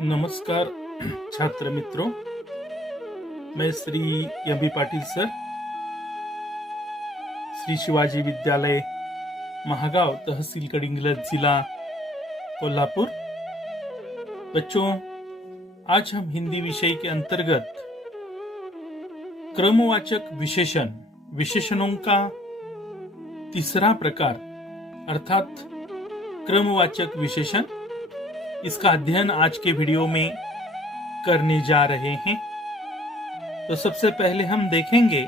नमस्कार छात्र मित्रों, मैं श्री एम.बी. पाटिल सर, श्री शिवाजी विद्यालय महागांव, तहसील कडिंगलज, जिला कोल्हापुर। बच्चों, आज हम हिंदी विषय के अंतर्गत क्रमवाचक विशेषणों का तीसरा प्रकार अर्थात क्रमवाचक विशेषण, इसका अध्ययन आज के वीडियो में करने जा रहे हैं। तो सबसे पहले हम देखेंगे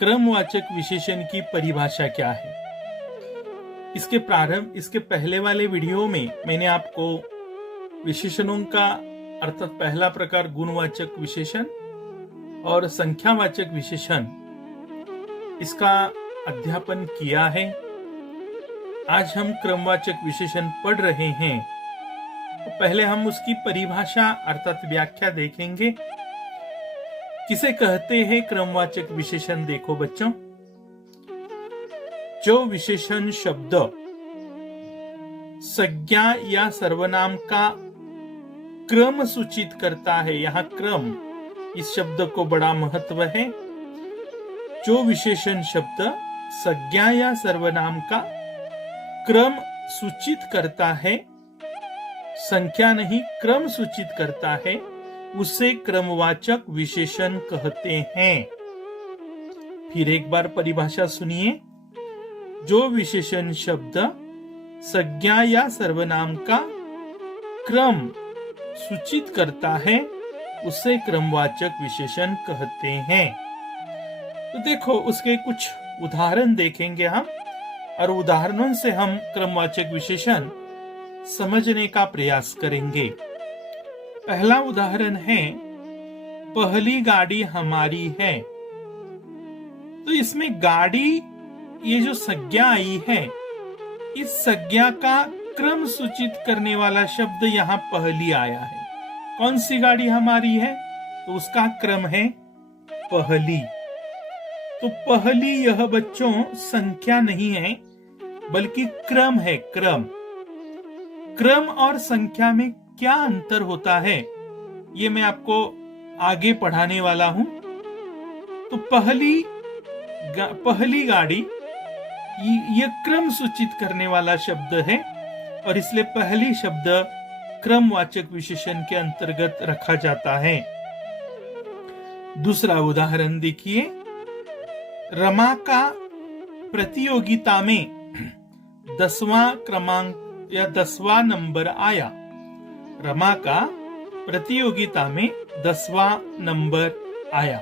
क्रमवाचक विशेषण की परिभाषा क्या है। इसके पहले वाले वीडियो में मैंने आपको विशेषणों का अर्थात पहला प्रकार गुणवाचक विशेषण और संख्यावाचक विशेषण, इसका अध्यापन किया है। आज हम क्रमवाचक विशेषण पढ़ रहे हैं। तो पहले हम उसकी परिभाषा अर्थात व्याख्या देखेंगे। किसे कहते हैं क्रमवाचक विशेषण? देखो बच्चों, जो विशेषण शब्द संज्ञा या सर्वनाम का क्रम सूचित करता है, यहाँ क्रम इस शब्द को बड़ा महत्व है। जो विशेषण शब्द संज्ञा या सर्वनाम का क्रम सूचित करता है, संख्या नहीं क्रम सूचित करता है, उसे क्रमवाचक विशेषण कहते हैं। फिर एक बार परिभाषा सुनिए। जो विशेषण शब्द संज्ञा या सर्वनाम का क्रम सूचित करता है, उसे क्रमवाचक विशेषण कहते हैं। तो देखो, उसके कुछ उदाहरण देखेंगे हम, और उदाहरणों से हम क्रमवाचक विशेषण समझने का प्रयास करेंगे। पहला उदाहरण है, पहली गाड़ी हमारी है। तो इसमें गाड़ी, ये जो संज्ञा आई है, इस संज्ञा का क्रम सूचित करने वाला शब्द यहाँ पहली आया है। कौन सी गाड़ी हमारी है? तो उसका क्रम है पहली। तो पहली यह बच्चों संख्या नहीं है, बल्कि क्रम है। क्रम और संख्या में क्या अंतर होता है, ये मैं आपको आगे पढ़ाने वाला हूं। तो पहली गाड़ी ये क्रम सूचित करने वाला शब्द है, और इसलिए पहली शब्द क्रमवाचक विशेषण के अंतर्गत रखा जाता है। दूसरा उदाहरण देखिए। रमा का प्रतियोगिता में 10वां क्रमांक या 10वां नंबर आया। रमा का प्रतियोगिता में 10वां नंबर आया।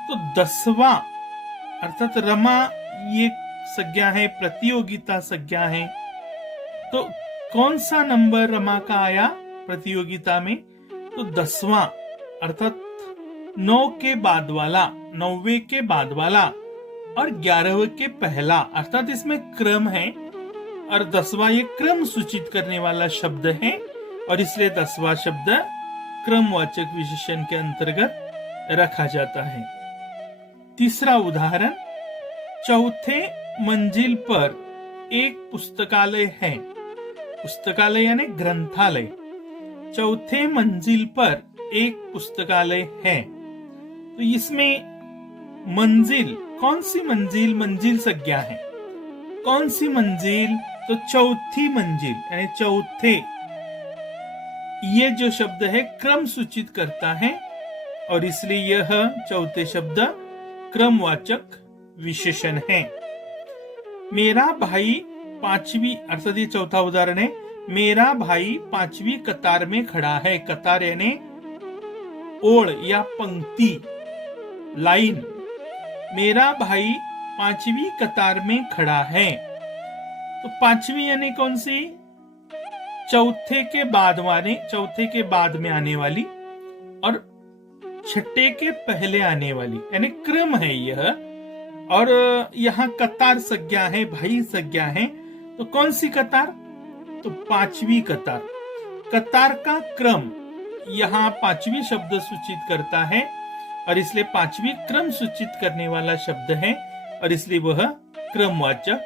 तो 10वां अर्थात रमा ये संज्ञा है, प्रतियोगिता संज्ञा है। तो कौन सा नंबर रमा का आया प्रतियोगिता में? तो 10वां अर्थात 9 के बाद वाला, 9वें के बाद वाला और 11वें के पहला, अर्थात इसमें क्रम है, और 10वां ये क्रम सूचित करने वाला शब्द है, और इसलिए 10वां शब्द क्रमवाचक विशेषण के अंतर्गत रखा जाता है। तीसरा उदाहरण, चौथे मंजिल पर एक पुस्तकालय है। पुस्तकालय यानी ग्रंथालय। चौथे मंजिल पर एक पुस्तकालय है। तो इसमें मंजिल, कौन सी मंजिल? मंजिल संज्ञा है। कौन सी मंजिल? तो चौथी मंजिल यानी चौथे, ये जो शब्द है क्रम सूचित करता है, और इसलिए यह चौथे शब्द क्रमवाचक विशेषण है। मेरा भाई 5वीं, अर्थात ये चौथा उदाहरण है। मेरा भाई 5वीं कतार में खड़ा है। कतार यानी ओळ या पंक्ति, लाइन। मेरा भाई 5वीं कतार में खड़ा है। तो 5वीं यानी कौन सी? चौथे के बाद में आने वाली, और छठे के पहले आने वाली, यानी क्रम है यह। और यहाँ कतार संज्ञा है, भाई संज्ञा है। तो कौन सी कतार? तो 5वीं कतार। कतार का क्रम यहाँ 5वीं शब्द सूचित करता है, और इसलिए 5वीं क्रम सूचित करने वाला शब्द है, और इसलिए वह क्रमवाचक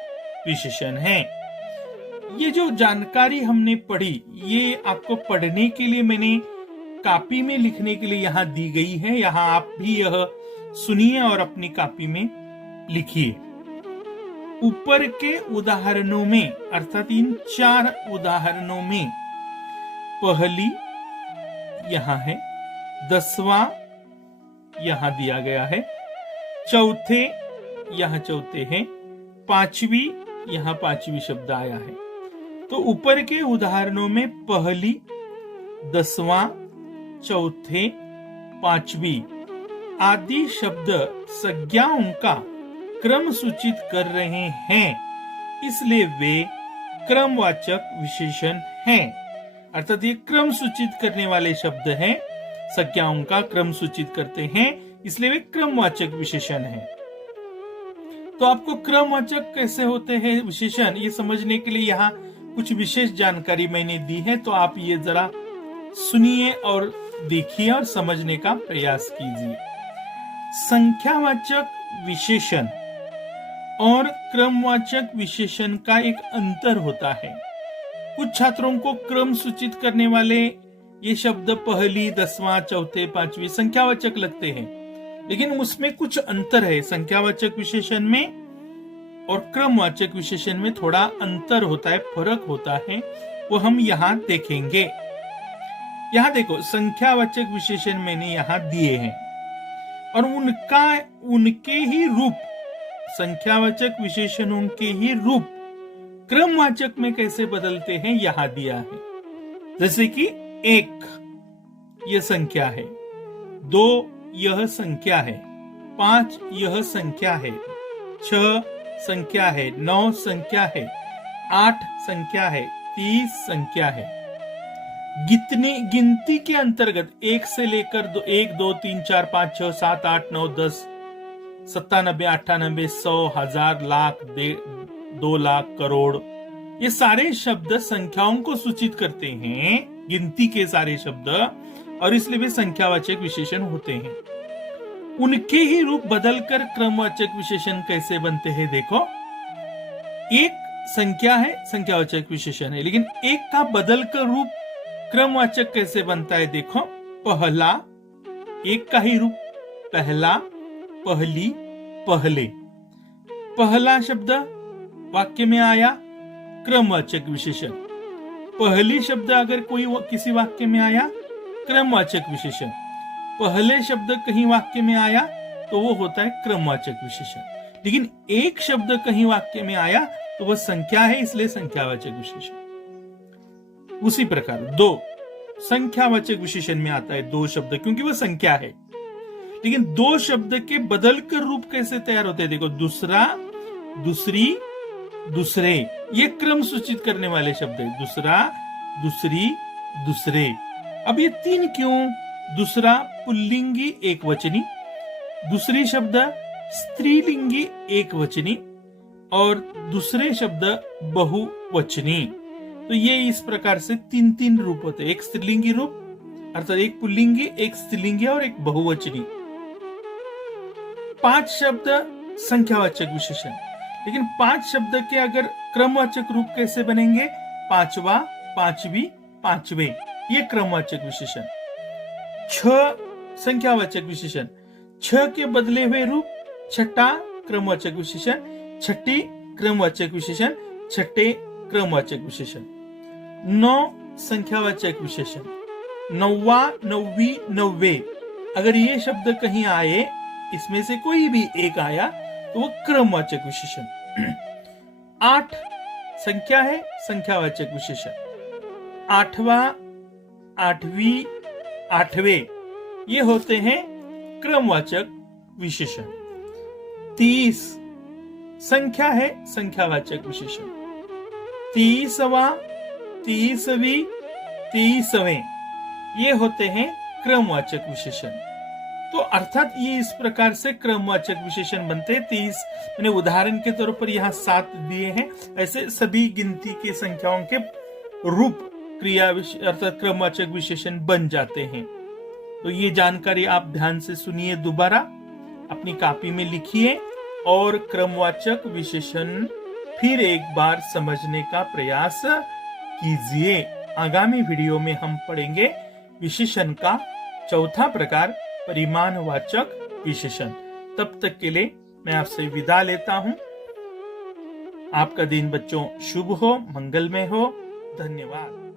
विशेषण है। ये जो जानकारी हमने पढ़ी, ये आपको पढ़ने के लिए मैंने कॉपी में लिखने के लिए यहाँ दी गई है। यहाँ आप भी यह सुनिए और अपनी कॉपी में लिखिए। ऊपर के उदाहरणों में, अर्थात इन 4 उदाहरणों में, पहली यहाँ है, 10वां यहाँ दिया गया है, चौथे यहाँ चौथे हैं, 5वीं यहाँ 5वीं शब्द आया है। तो ऊपर के उदाहरणों में पहली, 10वां, चौथे, 5वीं आदि शब्द संज्ञाओं का क्रम सूचित कर रहे हैं, इसलिए वे क्रमवाचक विशेषण हैं। अर्थात ये क्रम सूचित करने वाले शब्द हैं, संज्ञाओं का क्रम सूचित करते हैं, इसलिए वे क्रमवाचक विशेषण हैं। तो आपको क्रमवाचक कैसे होते हैं विशेषण, ये समझने के लिए यहाँ कुछ विशेष जानकारी मैंने दी है। तो आप ये जरा सुनिए और देखिए और समझने का प्रयास कीजिए। संख्यावाचक विशेषण और क्रमवाचक विशेषण का एक अंतर होता है। कुछ छात्रों को क्रम सूचित करने वाले ये शब्द पहली, 10वां, चौथे, 5वीं संख्यावाचक लगते हैं, लेकिन उसमें कुछ अंतर है। संख्यावाचक विशेषण में और क्रमवाचक विशेषण में थोड़ा अंतर होता है, फर्क होता है, वो हम यहाँ देखेंगे। यहाँ देखो, संख्यावाचक विशेषण मैंने यहाँ दिए हैं और उनके ही रूप, संख्यावाचक विशेषणों के ही रूप क्रमवाचक में कैसे बदलते हैं यहाँ दिया है। जैसे कि 1 यह संख्या है, 2 यह संख्या है, 5 यह संख्या है, 6 संख्या है, 9 संख्या है, 8 संख्या है, 30 संख्या है। गिनती के अंतर्गत 1 से लेकर 1, 2, 3, 4, 5, 6, 7, 8, 9, 10, 97, 98, 100, 1000, लाख, 2 लाख, करोड़, ये सारे शब्द संख्याओं को सूचित करते हैं, गिनती के सारे शब्द, और इसलिए वे संख्यावाचक विशेषण होते हैं। उनके ही रूप बदलकर क्रमवाचक विशेषण कैसे बनते हैं देखो। 1 संख्या है, संख्यावाचक विशेषण है, लेकिन 1 का बदलकर रूप क्रमवाचक कैसे बनता है देखो। पहला, 1 का ही रूप, पहला, पहली, पहले। पहला शब्द वाक्य में आया, क्रमवाचक विशेषण। पहली शब्द अगर कोई किसी वाक्य में आया, क्रमवाचक विशेषण। पहले शब्द कहीं वाक्य में आया तो वो होता है क्रमवाचक विशेषण। लेकिन 1 शब्द कहीं वाक्य में आया तो वह संख्या है, इसलिए संख्यावाचक विशेषण। उसी प्रकार 2 संख्यावाचक विशेषण में आता है, 2 शब्द, क्योंकि वह संख्या है। लेकिन 2 शब्द के बदलकर रूप कैसे तैयार होते हैं देखो। दूसरा, दूसरी, दूसरे, ये क्रम सूचित करने वाले शब्द है। दूसरा, दूसरी, दूसरे। अब ये 3 क्यों? दूसरा पुल्लिंगी एकवचनी, दूसरी शब्द स्त्रीलिंगी एकवचनी और दूसरे शब्द बहुवचनी। तो ये इस प्रकार से 3 रूप होते हैं। एक स्त्रीलिंगी रूप, अर्थात एक पुल्लिंगी, एक स्त्रीलिंगी और एक बहुवचनी। 5 शब्द संख्यावाचक विशेषण, लेकिन 5 शब्द के अगर क्रमवाचक रूप कैसे बनेंगे? 5वां, 5वीं, 5वें, ये क्रमवाचक विशेषण। 6 संख्यावाचक विशेषण, 6 के बदले हुए रूप, छठा क्रमवाचक विशेषण, छठी क्रमवाचक विशेषण, छठे क्रमवाचक विशेषण। 9 संख्यावाचक विशेषण, 9वां, 9वीं, 9वें, अगर ये शब्द कहीं आए, इसमें से कोई भी एक आया तो वो क्रमवाचक विशेषण। 8 संख्या है, संख्यावाचक विशेषण। 8वां, 8वीं, 8वें, ये होते हैं क्रमवाचक विशेषण। 30 संख्या है, संख्यावाचक विशेषण। 30वां, 30वीं, 30वें, ये होते हैं क्रमवाचक विशेषण। तो अर्थात ये इस प्रकार से क्रमवाचक विशेषण बनते हैं। 30 मैंने उदाहरण के तौर पर यहाँ 7 दिए हैं। ऐसे सभी गिनती की संख्याओं के रूप क्रिया अर्थात क्रमवाचक विशेषण बन जाते हैं। तो ये जानकारी आप ध्यान से सुनिए, दोबारा अपनी कॉपी में लिखिए और क्रमवाचक विशेषण फिर एक बार समझने का प्रयास कीजिए। आगामी वीडियो में हम पढ़ेंगे विशेषण का चौथा प्रकार, परिमाणवाचक विशेषण। तब तक के लिए मैं आपसे विदा लेता हूं। आपका दिन बच्चों शुभ हो, मंगलमय हो। धन्यवाद।